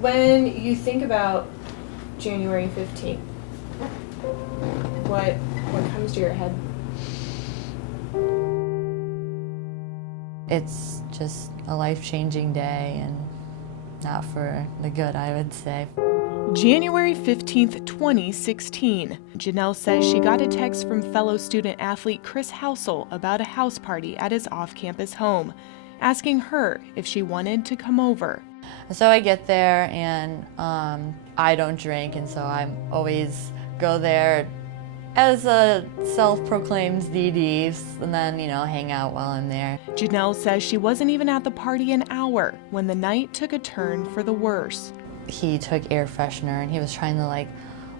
When you think about January 15th, what comes to your head? It's just a life-changing day and not for the good, I would say. January 15th, 2016. Janelle says she got a text from fellow student athlete Chris Housel about a house party at his off-campus home, asking her if she wanted to come over. So I get there and I don't drink, and so I always go there as a self-proclaimed DD and then, hang out while I'm there. Janelle says she wasn't even at the party an hour when the night took a turn for the worse. He took air freshener and he was trying to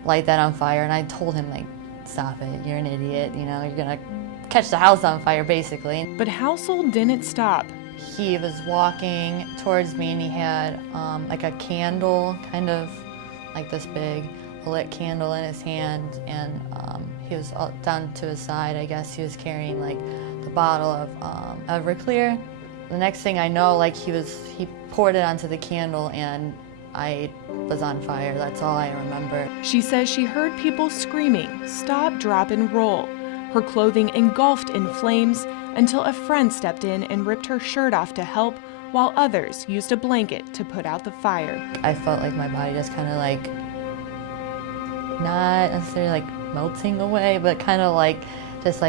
light that on fire, and I told him stop it, you're an idiot, you're gonna catch the house on fire basically. But Housel didn't stop. He was walking towards me and he had a candle, kind of like this big, a lit candle in his hand, and he was down to his side. I guess he was carrying the bottle of Everclear. The next thing I know, he poured it onto the candle and I was on fire. That's all I remember. She says she heard people screaming, "Stop, drop, and roll." Her clothing engulfed in flames until a friend stepped in and ripped her shirt off to help, while others used a blanket to put out the fire. I felt like my body just kind of not necessarily melting away, but kind of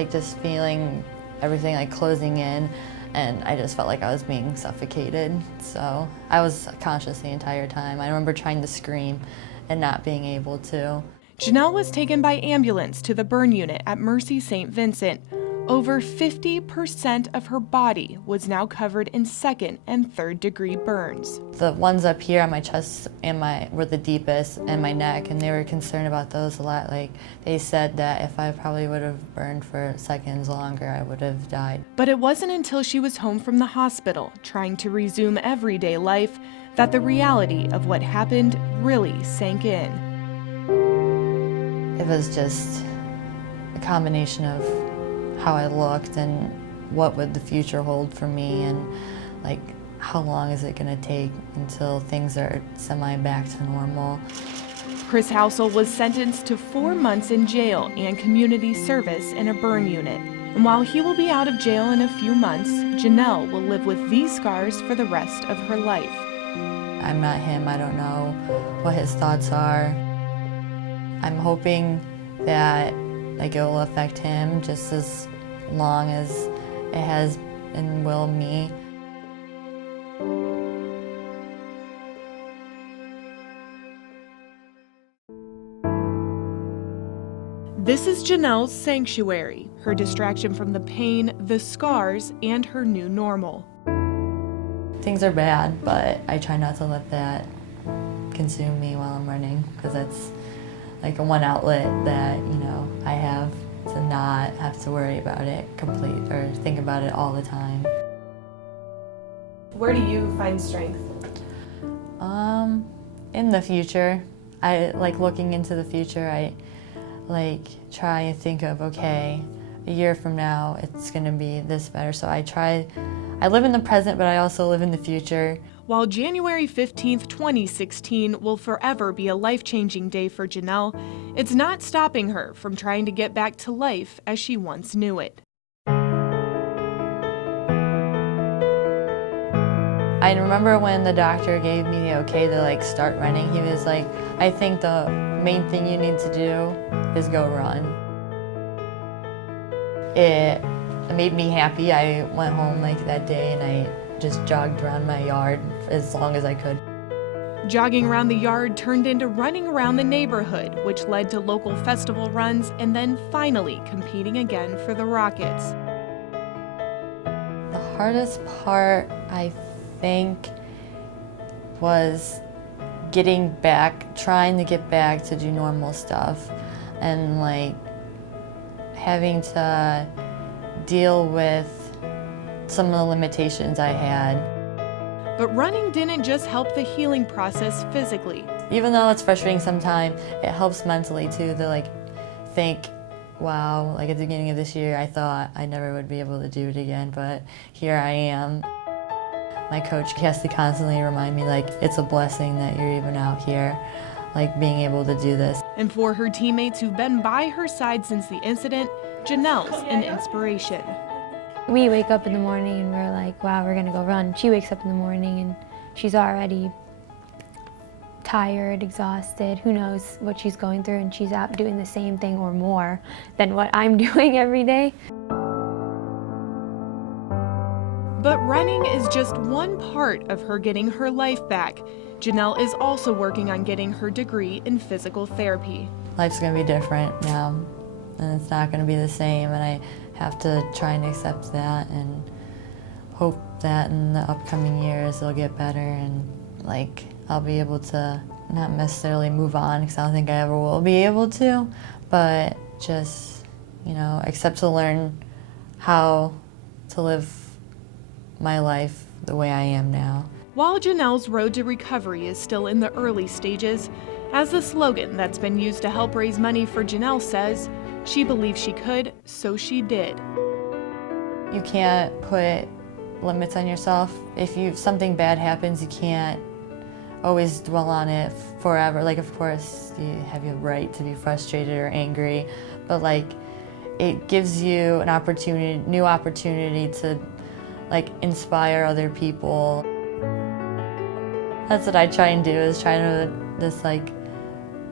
just feeling everything closing in, and I just felt like I was being suffocated. So I was conscious the entire time. I remember trying to scream and not being able to. Janelle was taken by ambulance to the burn unit at Mercy St. Vincent. Over 50% of her body was now covered in second and third degree burns. The ones up here on my chest and were the deepest, and my neck, and they were concerned about those a lot. They said that if I probably would have burned for seconds longer, I would have died. But it wasn't until she was home from the hospital, trying to resume everyday life, that the reality of what happened really sank in. It was just a combination of how I looked and what would the future hold for me, and how long is it going to take until things are back to normal. Chris Housel was sentenced to 4 months in jail and community service in a burn unit. And while he will be out of jail in a few months, Janelle will live with these scars for the rest of her life. I'm not him. I don't know what his thoughts are. I'm hoping that it will affect him just as long as it has and will me. This is Janelle's sanctuary, her distraction from the pain, the scars, and her new normal. Things are bad, but I try not to let that consume me while I'm running, because that's a one outlet that, I have to not have to worry about it or think about it all the time. Where do you find strength? In the future. I looking into the future. I try and think of, okay, a year from now it's gonna be this better. So I live in the present, but I also live in the future. While January 15th, 2016 will forever be a life-changing day for Janelle, it's not stopping her from trying to get back to life as she once knew it. I remember when the doctor gave me the okay to start running, he was like, I think the main thing you need to do is go run. It made me happy. I went home that day and I just jogged around my yard as long as I could. Jogging around the yard turned into running around the neighborhood, which led to local festival runs and then finally competing again for the Rockets. The hardest part, I think, was trying to get back to do normal stuff, and having to deal with some of the limitations I had. But running didn't just help the healing process physically. Even though it's frustrating sometimes, it helps mentally too to think, wow, at the beginning of this year I thought I never would be able to do it again, but here I am. My coach has to constantly remind me, like, it's a blessing that you're even out here, like, being able to do this. And for her teammates who've been by her side since the incident, Janelle's an inspiration. We wake up in the morning and we're like, wow, we're gonna go run. She wakes up in the morning and she's already tired, exhausted, who knows what she's going through, and she's out doing the same thing or more than what I'm doing every day. But running is just one part of her getting her life back. Janelle is also working on getting her degree in physical therapy. Life's gonna be different now, and it's not gonna be the same, and I have to try and accept that and hope that in the upcoming years it'll get better, and like I'll be able to not necessarily move on, because I don't think I ever will be able to, but just, you know, accept to learn how to live my life the way I am now. While Janelle's road to recovery is still in the early stages, as the slogan that's been used to help raise money for Janelle says, she believed she could, so she did. You can't put limits on yourself. If something bad happens, you can't always dwell on it forever. Like, of course, you have your right to be frustrated or angry, but like, it gives you an opportunity, new opportunity to like inspire other people. That's what I try and do, is try to just like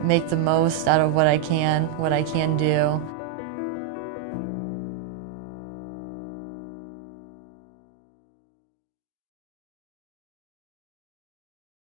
make the most out of what I can do.